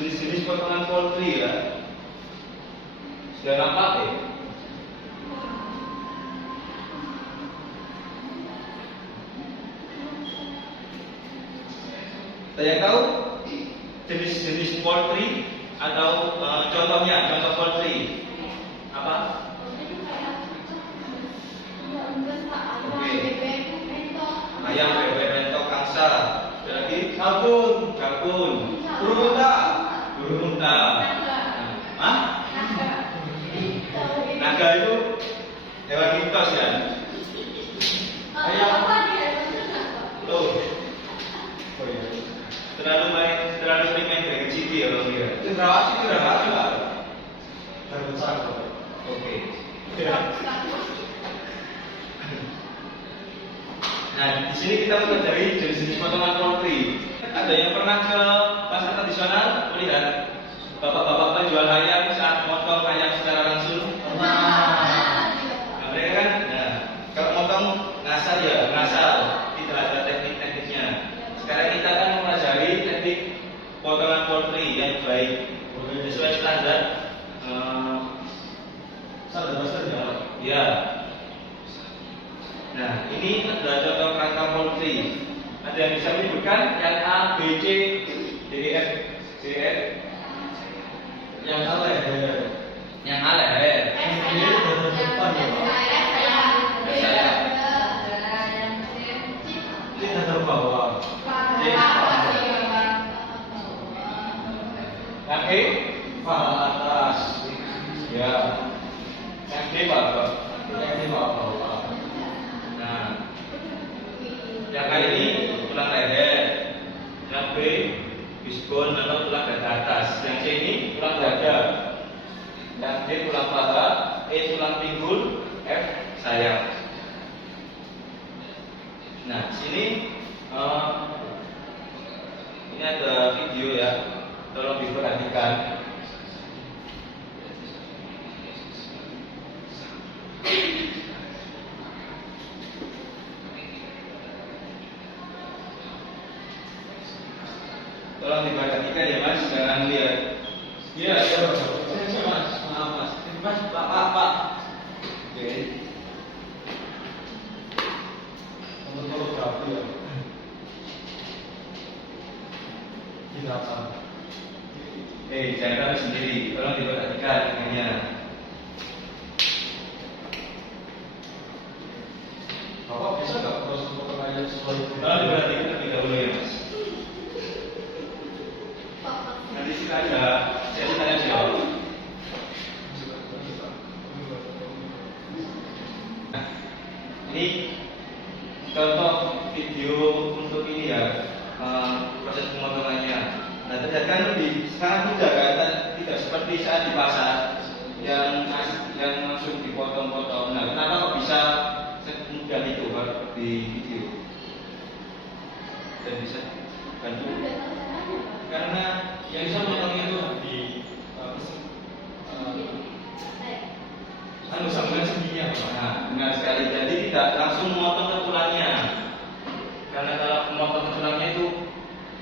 jenis-jenis potongan poultry ya. Sudah nampak ya? Saya tahu jenis-jenis poultry atau contohnya, contoh poultry apa? Oke. Ayam, bebek, mentok, angsa. Lagi kalkun, kalkun. Burung unta, burung unta. Hah? Naga itu hewan mitos ya. Ayam. Tuh. Oh iya. Terlalu sering main Dragon City ya kalau dia. Cendrawasih itu udah mati lah. Terbesar kok. Oke. Nah, di sini kita mempelajari jenis-jenis potongan poultry. Ada yang pernah ke pasar tradisional melihat bapak-bapak penjual ayam saat motong ayam secara langsung? Nah, mereka kan, nah, kalau motong ngasal ya, ngasal, tidak ada teknik-tekniknya. Sekarang kita akan mempelajari teknik potongan poultry yang baik sesuai standar. Standar ya. Ya. Nah, ini adalah contoh kerangka poultry. Ada yang bisa menyebutkan yang A, B, C, D, E, F, G, F. Yang A leher. Yang A leher. Ini dari depan ya, Pak. Saya. Ini dari bawah. D, yang E, paha atas. Ya. Yang D bawah. Yang D bawah. Yang A ini tulang leher, yang B bisbon atau tulang dada atas, yang C ini tulang dada, yang D tulang paha, E tulang pinggul, F sayap. Nah, sini ini ada video ya, tolong diperhatikan. Tolong diperhatikan ya Mas, jangan lihat. Iya, ya Mas, maaf Mas. Mas, Pak. Oke. Nomor berapa ya? Tidak apa. Jangan tahu sendiri. Tolong diperhatikan dengannya. Bapak bisa nggak proses potong ayam sesuai? Tolong diperhatikan terlebih dahulu ya Mas. Nanti sih ada, saya tanya jawab. Nah, ini contoh video untuk ini ya, proses pemotongannya. Nah, terlihat kan lebih sangat mudah kan, tidak seperti saat di pasar yang langsung dipotong-potong. Nah, kenapa kok bisa semudah itu di video? Dan bisa bantu? Karena yang bisa memotong itu di sambungan seginya. Nah, benar sekali. Jadi tidak langsung memotong ke tulangnya. Karena kalau memotong ke tulangnya itu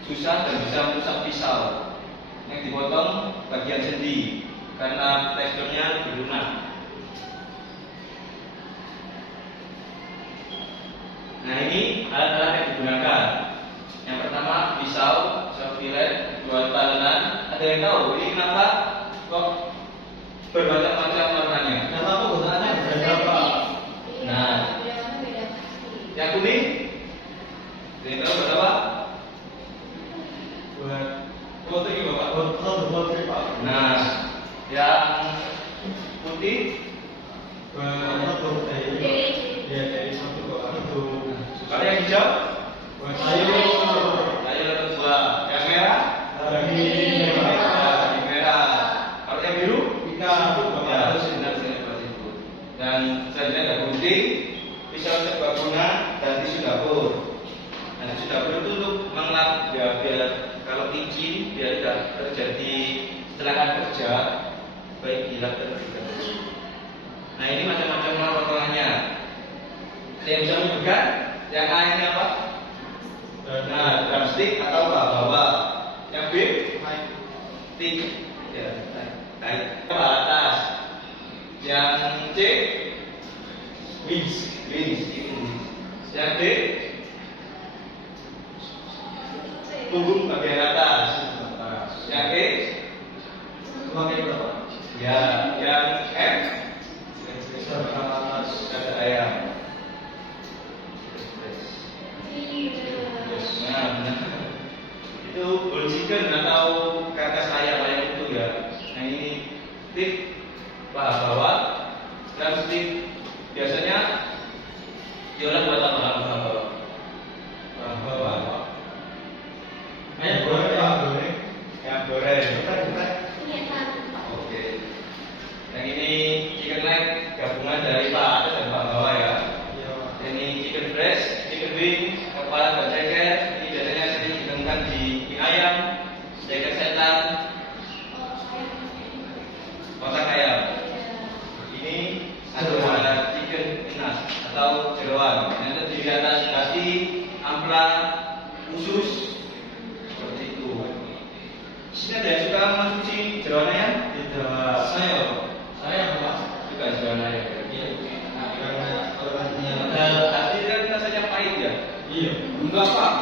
susah dan bisa merusak pisau. Yang dipotong bagian sendi karena teksturnya lebih lunak. Nah, ini alat-alat yang digunakan. Yang pertama pisau, filet, dua talenan. Ada yang tahu ini kenapa kok bermacam-macam warnanya? Kenapa penggunaannya berbeda? Nah, yang kuning, ada yang tahu buat apa? Buat poultry Bapak. Buat poultry Pak. Nah, yang putih buat poultry. Ya dari satu kok itu. Kalau yang hijau buat sayur. Yang merah? Daging merah. Kalau yang biru? Ikan. Ya, harus seperti itu. Dan selanjutnya ada gunting, pisau serbaguna, dan tisu dapur. Nah, tisu dapur itu untuk mengelap ya, biar kalau licin, biar tidak terjadi kecelakaan kerja, baik dilap terlebih dahulu. Nah, ini macam-macam potongannya. Ada yang bisa menyebutkan? Yang A ini apa? Nah, drumstick atau bawa. Yang B? Tik. Ya, tarik ke atas. Yang C, wings. Yang D, punggung bagian atas. Yang E, ya. Yang F, dada ayam. Nah, benar. Itu whole chicken atau karkas ayam itu ya. Nah ini tik paha bawah dan stick biasanya diolah buat apa paha bawah? Paha bawah. Ayam goreng, ayam goreng. Oke. Yang ini chicken leg gabungan dari paha atas dan paha bawah ya. Ini chicken breast, chicken wing, kepala dan ceker. Ini biasanya sering ditemukan di mie ayam, ceker setan, otak ayam. Ini adalah chicken nas atau jeroan yang terdiri atas hati, amplang, usus, seperti itu. Di sini ada yang suka mengonsumsi jeroan ayam? Tidak. Saya apa? Suka jeroan ayam. Hati kan rasanya pahit ya? Iya. Enggak Pak.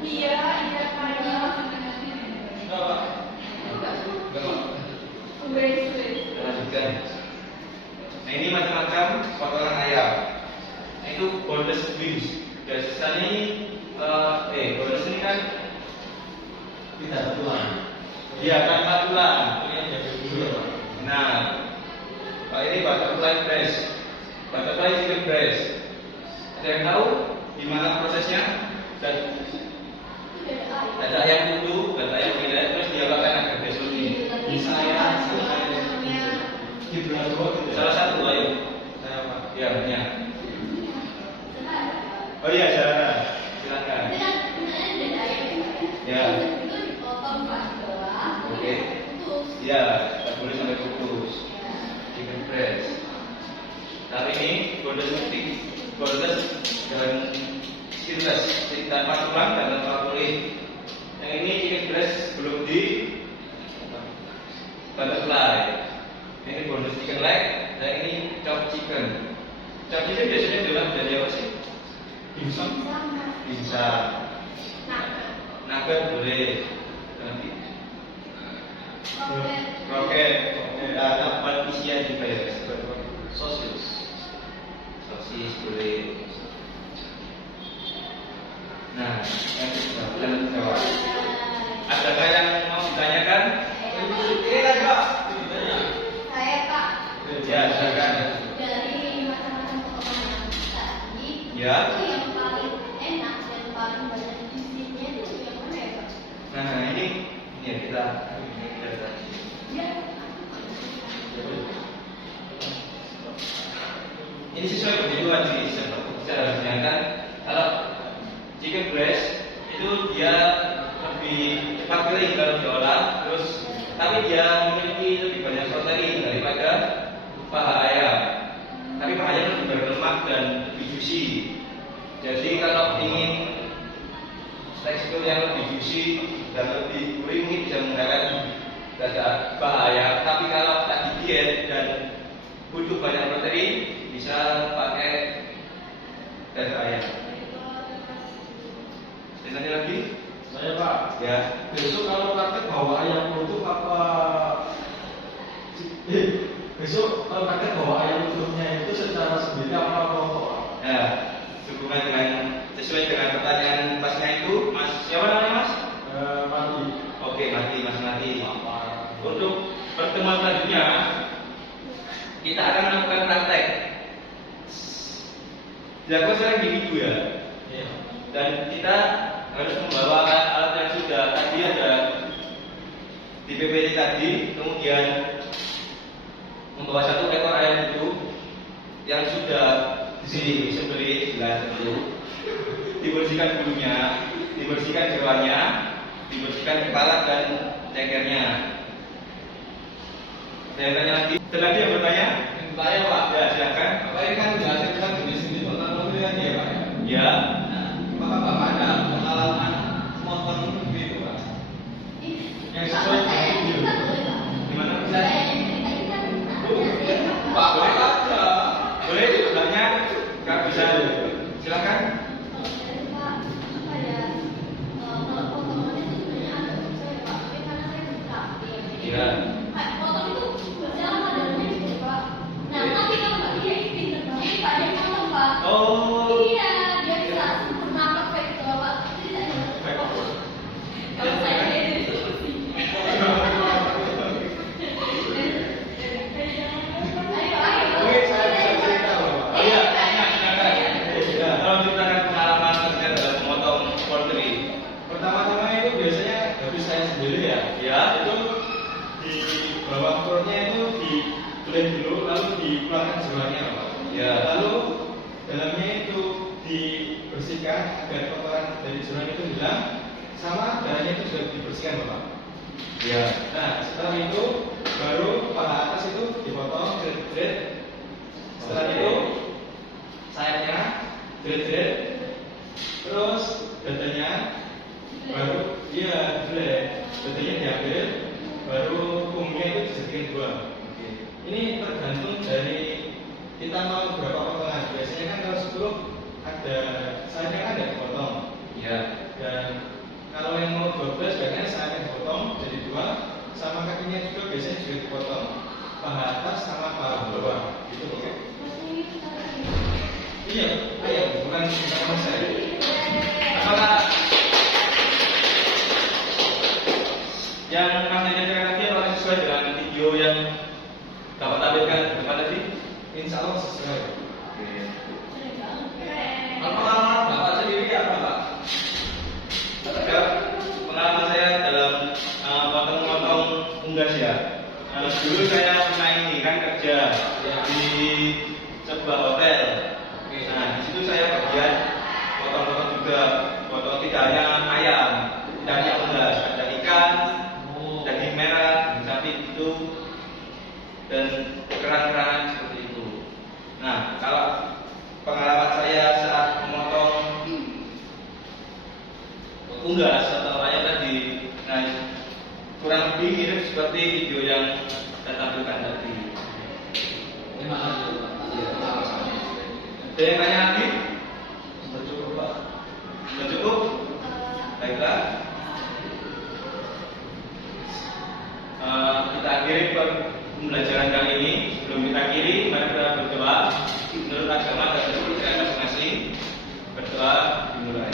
Iya pahit. Enggak Pak. Lanjutkan. Nah ini macam-macam potongan ayam. Nah, itu boneless wings. Biasanya ini boneless ini kan tidak ada tulang. Iya tanpa tulang. Nah, Pak ini butterfly breast, butterfly chicken breast. Ada yang tahu gimana prosesnya? Dan ada ayam utuh, ada ayam tidak, terus diapakan agar besok salah satu ayo. Ya, ya. Oh iya, silakan. Ya. Oke. Ya, tak boleh sampai putus. Chicken breast. Tapi ini boneless dengan skinless, tanpa tulang dan tanpa kulit. Yang ini chicken breast belum di butterfly. Ini bonus chicken leg, dan ini chop chicken. Chop chicken biasanya diolah dari apa sih? Dimsum. Nugget boleh. Nanti. Kroket. Dapat isian juga ya. Sosis boleh. Nah, yang kedua. Adakah yang mau ditanyakan? Ini kan Pak. Ya, silakan. Dari macam-macam potongan tadi, Ya. itu yang paling enak dan paling banyak gizinya itu yang mana ya Pak? Nah ini ya kita Ya. ini sesuai kebutuhan sih secara sedangkan kalau chicken breast itu dia lebih cepat kering kalau diolah, terus tapi dia memiliki lebih banyak protein daripada paha ayam. Tapi paha ayam lebih berlemak dan lebih juicy. Jadi kalau ingin tekstur yang lebih juicy dan lebih gurih mungkin bisa menggunakan dada paha ayam. Tapi kalau lagi diet dan butuh banyak protein bisa pakai dada ayam. Ditanya lagi? Saya Pak. Ya. Besok kalau praktek bawa ayam utuh apa? Besok kalau praktek bawa ayam utuhnya itu secara sendiri apa kelompok? Ya, sehubungan dengan sesuai dengan pertanyaan pasnya itu, Mas siapa namanya Mas? Mati. Oke, Mas Mati. Untuk pertemuan selanjutnya kita akan melakukan praktek. Dilakukan secara individu ya. Iya. Dan kita harus membawa alat yang sudah tadi ada di PPT tadi, kemudian membawa satu ekor ayam itu yang sudah disembelih jelas itu, dibersihkan bulunya, dibersihkan jeroannya, dibersihkan kepala dan cekernya. Saya tanya lagi, ada lagi yang bertanya? Saya Pak. Ya silakan. Bapak ini kan jelasin kan jenis ini tentang pemilihan ya Pak. Ya. Apakah Bapak ada pengalaman motor itu Pak? Ini Yang sesuai Iya. Pak, potong itu berjalan dalamnya gitu Pak. Nah, tapi kalau Pak dia ini pinter banget, Pak dia potong Pak. Oh. Iya, dia bisa sempurna perfect tuh Pak. Tidak ada. Kalau saya dia itu. Oke, saya bisa cerita loh, Pak. Iya, nah, kalau ceritakan pengalaman kerja dalam memotong poultry. Pertama-tama itu biasanya habis saya sendiri ya. Ya. Itu di bawah perutnya itu dibelah dulu, lalu dikeluarkan jeruannya, Pak. Ya. Lalu dalamnya itu dibersihkan agar kotoran dari jeruan itu hilang, sama darahnya itu juga dibersihkan, Bapak. Ya. Nah, setelah itu baru paha atas itu dipotong jret-jret. Setelah Oke. itu sayapnya jret-jret. Terus dadanya baru dadanya diambil, baru punggungnya itu dijadikan dua. Oke. Ini tergantung dari kita mau berapa potongan. Biasanya kan kalau 10 ada sayapnya kan ada dipotong. Ya. Dan kalau yang mau 12 biasanya sayapnya dipotong jadi dua, sama kakinya juga biasanya juga dipotong. Paha atas sama paha bawah. Gitu, oke? Iya, ayam bukan sama saya. Apakah yang Mas Dede ceritakan tadi apakah sesuai dengan video yang dapat tampilkan di depan tadi? Insya Allah sesuai. Kalau pengalaman Bapak sendiri apa Pak? Ya, pengalaman saya dalam potong-potong unggas ya. Dulu saya pernah ini kan kerja di sebuah hotel. Nah di situ saya bagian potong-potong juga, potong tidak hanya ayam, tidak hanya unggas, ada ikan, daging merah, daging sapi itu, dan kerang-kerang seperti itu. Nah kalau pengalaman saya saat memotong unggas atau ayam tadi, nah kurang lebih mirip seperti video yang saya tampilkan tadi. Terima kasih Pak. Ada yang tanya lagi? Sudah cukup, Pak. Sudah cukup? Baiklah. Kita akhiri pembelajaran kali ini. Sebelum kita akhiri, mari kita berdoa. Menurut agama dan kepercayaan masing-masing, berdoa dimulai.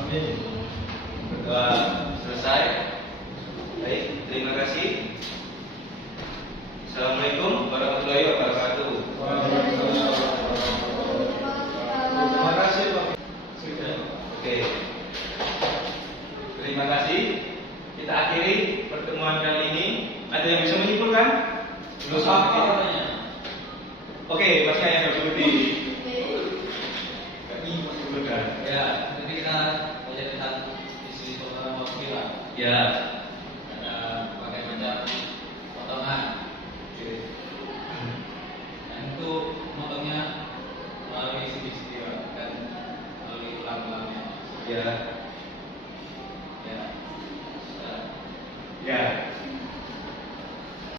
Amin. Berdoa selesai. Baik, terima kasih. Assalamualaikum warahmatullahi wabarakatuh. Terima kasih, Pak. Sudah. Oke. Terima kasih. Kita akhiri pertemuan kali ini. Ada yang bisa menyimpulkan? Terus apa katanya? Oke, masih hanya dulu di kami masih dulu kan? Ya, nanti kita belajar tentang isi potongan wakil lah. Ya. Ada pakai macam potongan. Oke. Dan itu motongnya melalui sisi-sisi dan melalui tulang-tulangnya. Ya.